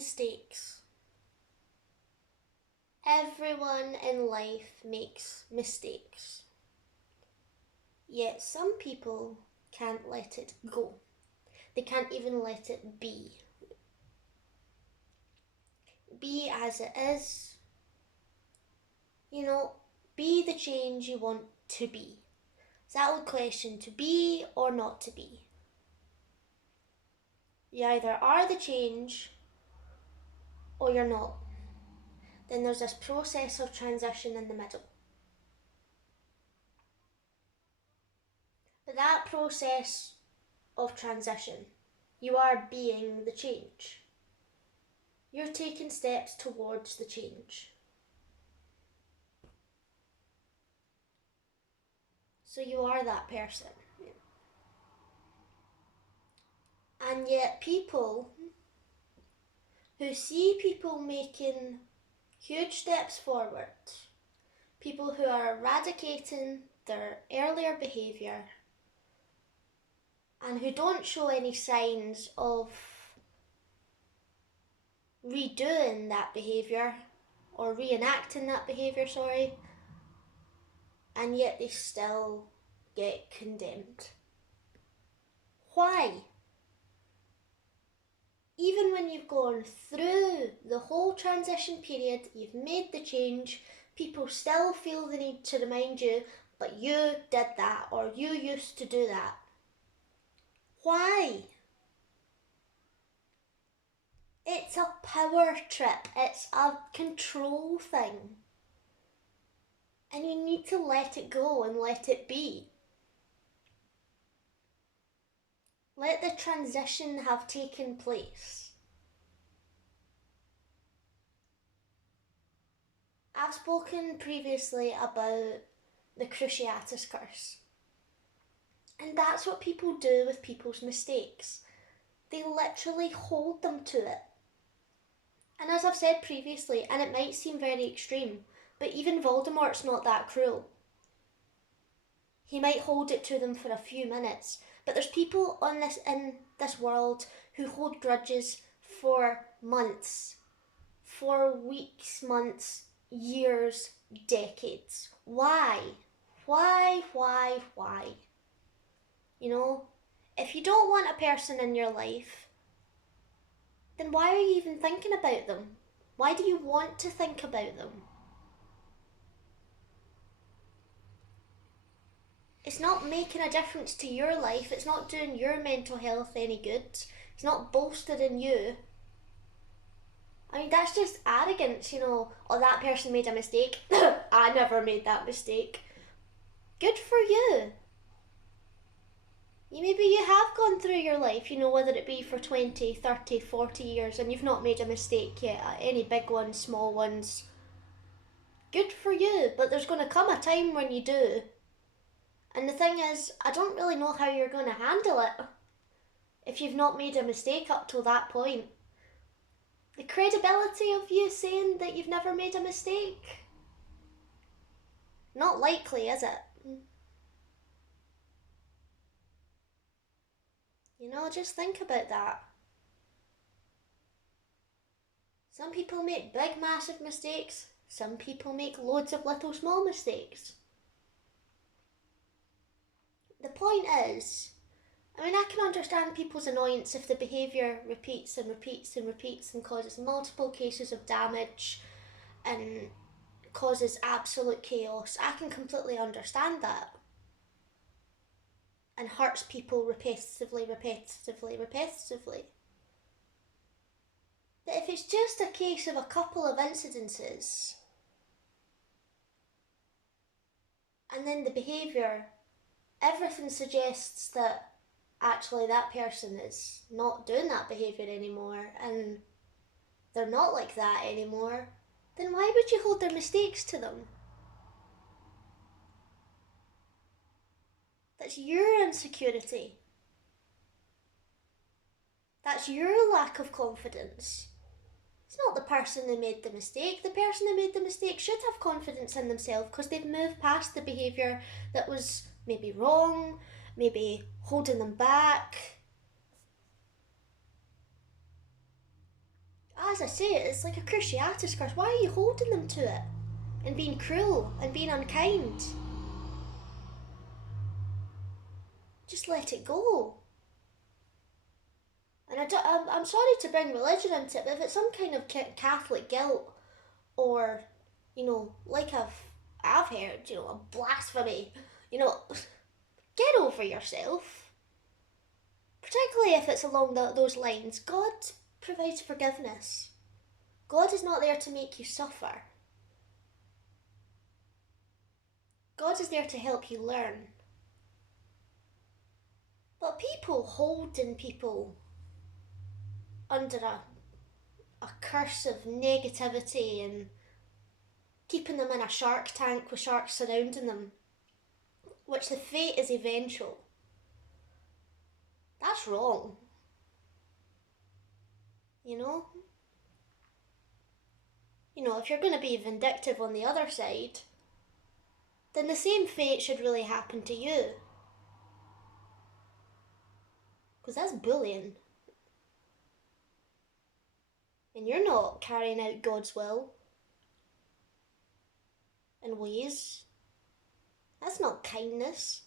Mistakes. Everyone in life makes mistakes. Yet some people can't let it go. They can't even let it be. Be as it is. Be the change you want to be. It's that old question, to be or not to be. You either are the change or you're not. Then there's this process of transition in the middle. But that process of transition, you are being the change. You're taking steps towards the change. So you are that person. And yet people who see people making huge steps forward, people who are eradicating their earlier behaviour and who don't show any signs of redoing that behaviour or reenacting that behaviour, and yet they still get condemned. Why? Even when you've gone through the whole transition period, you've made the change, people still feel the need to remind you, but you did that, or you used to do that. Why? It's a power trip. It's a control thing. And you need to let it go and let it be. Let the transition have taken place. I've spoken previously about the Cruciatus curse. And that's what people do with people's mistakes. They literally hold them to it. And as I've said previously, and it might seem very extreme, but even Voldemort's not that cruel. He might hold it to them for a few minutes, but there's people in this world who hold grudges for months, for weeks, months, years, decades. Why? Why? If you don't want a person in your life, then why are you even thinking about them? Why do you want to think about them? It's not making a difference to your life. It's not doing your mental health any good. It's not bolstering you. I mean, that's just arrogance, Oh, that person made a mistake. I never made that mistake. Good for you. Maybe you have gone through your life, whether it be for 20, 30, 40 years, and you've not made a mistake yet, any big ones, small ones. Good for you, but there's going to come a time when you do. And the thing is, I don't really know how you're going to handle it if you've not made a mistake up till that point. The credibility of you saying that you've never made a mistake? Not likely, is it? Just think about that. Some people make big, massive mistakes. Some people make loads of little, small mistakes. The point is, I can understand people's annoyance if the behaviour repeats and repeats and repeats and causes multiple cases of damage and causes absolute chaos. I can completely understand that. And hurts people repetitively. But if it's just a case of a couple of incidences, and then the behaviour, everything suggests that actually that person is not doing that behaviour anymore and they're not like that anymore, then why would you hold their mistakes to them? That's your insecurity. That's your lack of confidence. It's not the person who made the mistake. The person who made the mistake should have confidence in themselves because they've moved past the behaviour that was maybe wrong, maybe holding them back. As as I say, it's like a cruciatus curse. Why are you holding them to it? And being cruel and being unkind? Just let it go. And I'm sorry to bring religion into it, but if it's some kind of Catholic guilt, or, like I've heard, a blasphemy, get over yourself. Particularly if it's along those lines. God provides forgiveness. God is not there to make you suffer. God is there to help you learn. But people holding people under a curse of negativity and keeping them in a shark tank with sharks surrounding them, which the fate is eventual, that's wrong. You know? If you're going to be vindictive on the other side, then the same fate should really happen to you. Because that's bullying. And you're not carrying out God's will and ways. That's not kindness.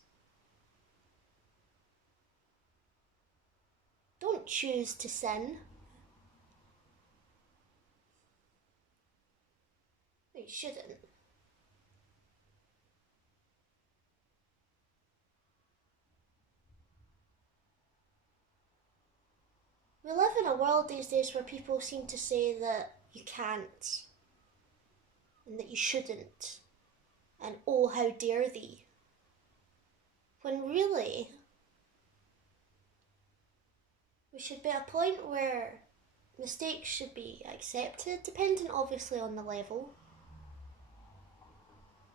Don't choose to sin. You shouldn't. We live in a world these days where people seem to say that you can't and that you shouldn't and oh, how dare thee. When really, we should be at a point where mistakes should be accepted, depending obviously on the level.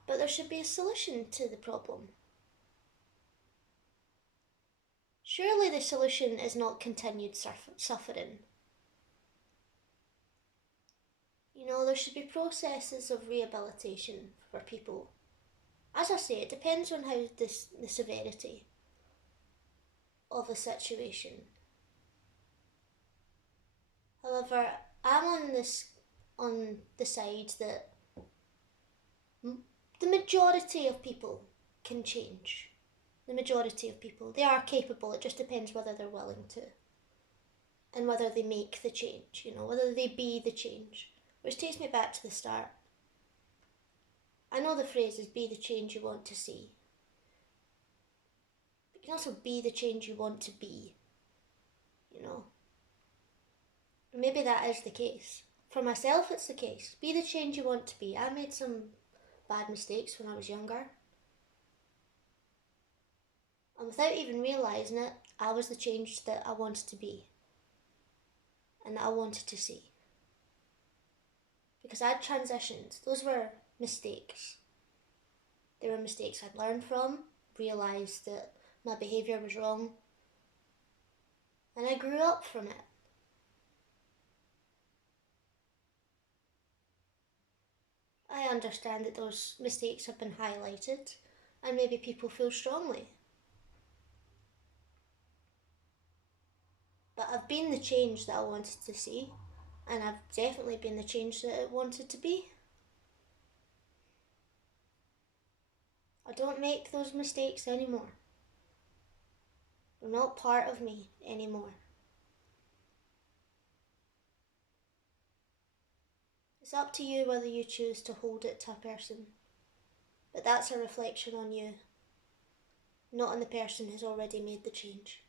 But there should be a solution to the problem. Surely the solution is not continued suffering. There should be processes of rehabilitation for people. As I say, it depends on how the severity of the situation. However, I'm on the side that the majority of people can change. The majority of people, they are capable. It just depends whether they're willing to, and whether they make the change. Whether they be the change. Which takes me back to the start. I know the phrase is be the change you want to see. But you can also be the change you want to be. Maybe that is the case. For myself, it's the case. Be the change you want to be. I made some bad mistakes when I was younger. And without even realising it, I was the change that I wanted to be. And that I wanted to see. Because I'd transitioned. Those were mistakes. They were mistakes I'd learned from, realised that my behaviour was wrong, and I grew up from it. I understand that those mistakes have been highlighted, and maybe people feel strongly. But I've been the change that I wanted to see, and I've definitely been the change that I wanted to be. I don't make those mistakes anymore. They're not part of me anymore. It's up to you whether you choose to hold it to a person. But that's a reflection on you, not on the person who's already made the change.